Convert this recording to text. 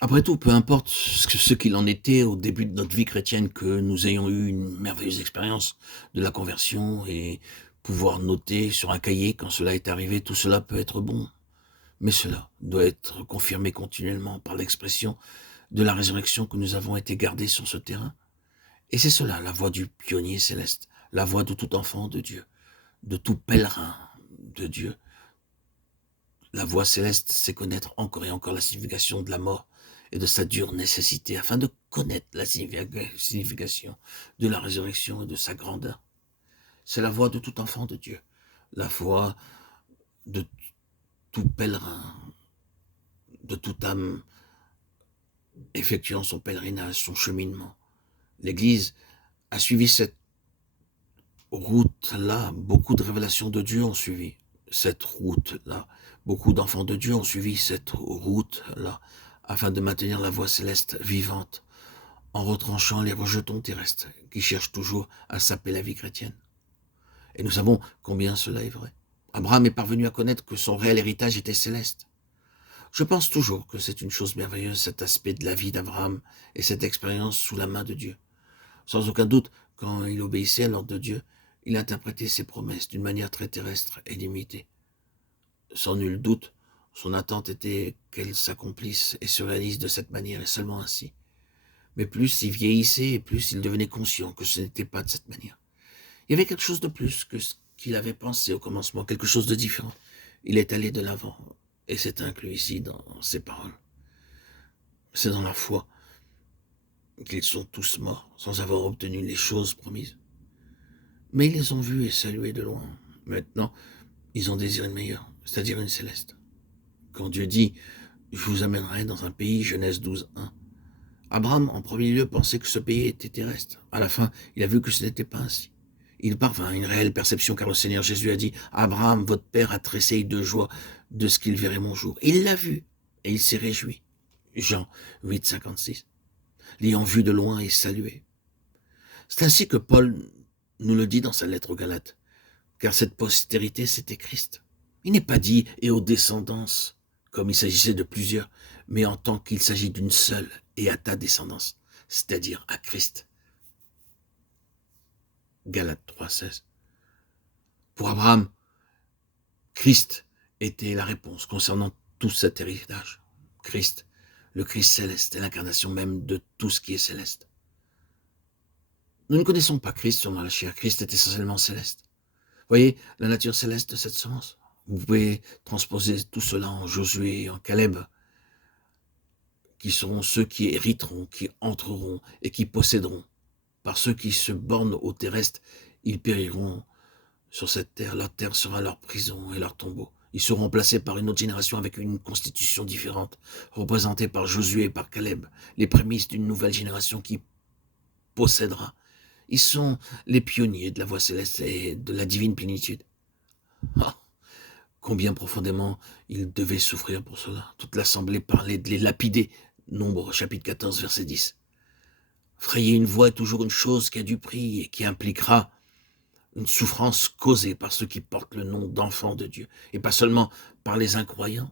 Après tout, peu importe ce qu'il en était au début de notre vie chrétienne, que nous ayons eu une merveilleuse expérience de la conversion et pouvoir noter sur un cahier quand cela est arrivé, tout cela peut être bon. Mais cela doit être confirmé continuellement par l'expression de la résurrection que nous avons été gardés sur ce terrain. Et c'est cela, la voix du pionnier céleste, la voix de tout enfant de Dieu, de tout pèlerin de Dieu. La voix céleste, c'est connaître encore et encore la signification de la mort et de sa dure nécessité, afin de connaître la signification de la résurrection et de sa grandeur. C'est la voix de tout enfant de Dieu, la voix de tout pèlerin, de toute âme effectuant son pèlerinage, son cheminement. L'Église a suivi cette route-là, beaucoup de révélations de Dieu ont suivi cette route-là. Beaucoup d'enfants de Dieu ont suivi cette route-là, afin de maintenir la voie céleste vivante, en retranchant les rejetons terrestres qui cherchent toujours à saper la vie chrétienne. Et nous savons combien cela est vrai. Abraham est parvenu à connaître que son réel héritage était céleste. Je pense toujours que c'est une chose merveilleuse, cet aspect de la vie d'Abraham et cette expérience sous la main de Dieu. Sans aucun doute, quand il obéissait à l'ordre de Dieu, il interprétait ses promesses d'une manière très terrestre et limitée. Sans nul doute, son attente était qu'elles s'accomplissent et se réalisent de cette manière et seulement ainsi. Mais plus il vieillissait et plus il devenait conscient que ce n'était pas de cette manière. Il y avait quelque chose de plus que ce qu'il avait pensé au commencement, quelque chose de différent. Il est allé de l'avant, et c'est inclus ici dans ses paroles. C'est dans la foi qu'ils sont tous morts, sans avoir obtenu les choses promises. Mais ils les ont vus et salués de loin. Maintenant, ils ont désiré une meilleure, c'est-à-dire une céleste. Quand Dieu dit « Je vous amènerai dans un pays », Genèse 12:1, Abraham, en premier lieu, pensait que ce pays était terrestre. À la fin, il a vu que ce n'était pas ainsi. Il parvint à une réelle perception, car le Seigneur Jésus a dit « Abraham, votre père, a tressailli de joie de ce qu'il verrait mon jour. » Il l'a vu, et il s'est réjoui. Jean 8:56. L'ayant vu de loin et salué. C'est ainsi que Paul nous le dit dans sa lettre aux Galates, car cette postérité, c'était Christ. Il n'est pas dit « et aux descendances », comme il s'agissait de plusieurs, mais en tant qu'il s'agit d'une seule, et à ta descendance, c'est-à-dire à Christ. Galates 3:16. Pour Abraham, Christ était la réponse concernant tout cet héritage. Christ, le Christ céleste, est l'incarnation même de tout ce qui est céleste. Nous ne connaissons pas Christ selon la chair. Christ est essentiellement céleste. Voyez la nature céleste de cette semence. Vous pouvez transposer tout cela en Josué et en Caleb, qui seront ceux qui hériteront, qui entreront et qui posséderont. Par ceux qui se bornent au terrestre, ils périront sur cette terre. La terre sera leur prison et leur tombeau. Ils seront remplacés par une autre génération avec une constitution différente, représentée par Josué et par Caleb, les prémices d'une nouvelle génération qui possédera. Ils sont les pionniers de la voie céleste et de la divine plénitude. Ah, combien profondément ils devaient souffrir pour cela. Toute l'assemblée parlait de les lapider. Nombre chapitre 14, verset 10. Frayer une voie est toujours une chose qui a du prix et qui impliquera une souffrance causée par ceux qui portent le nom d'enfants de Dieu, et pas seulement par les incroyants,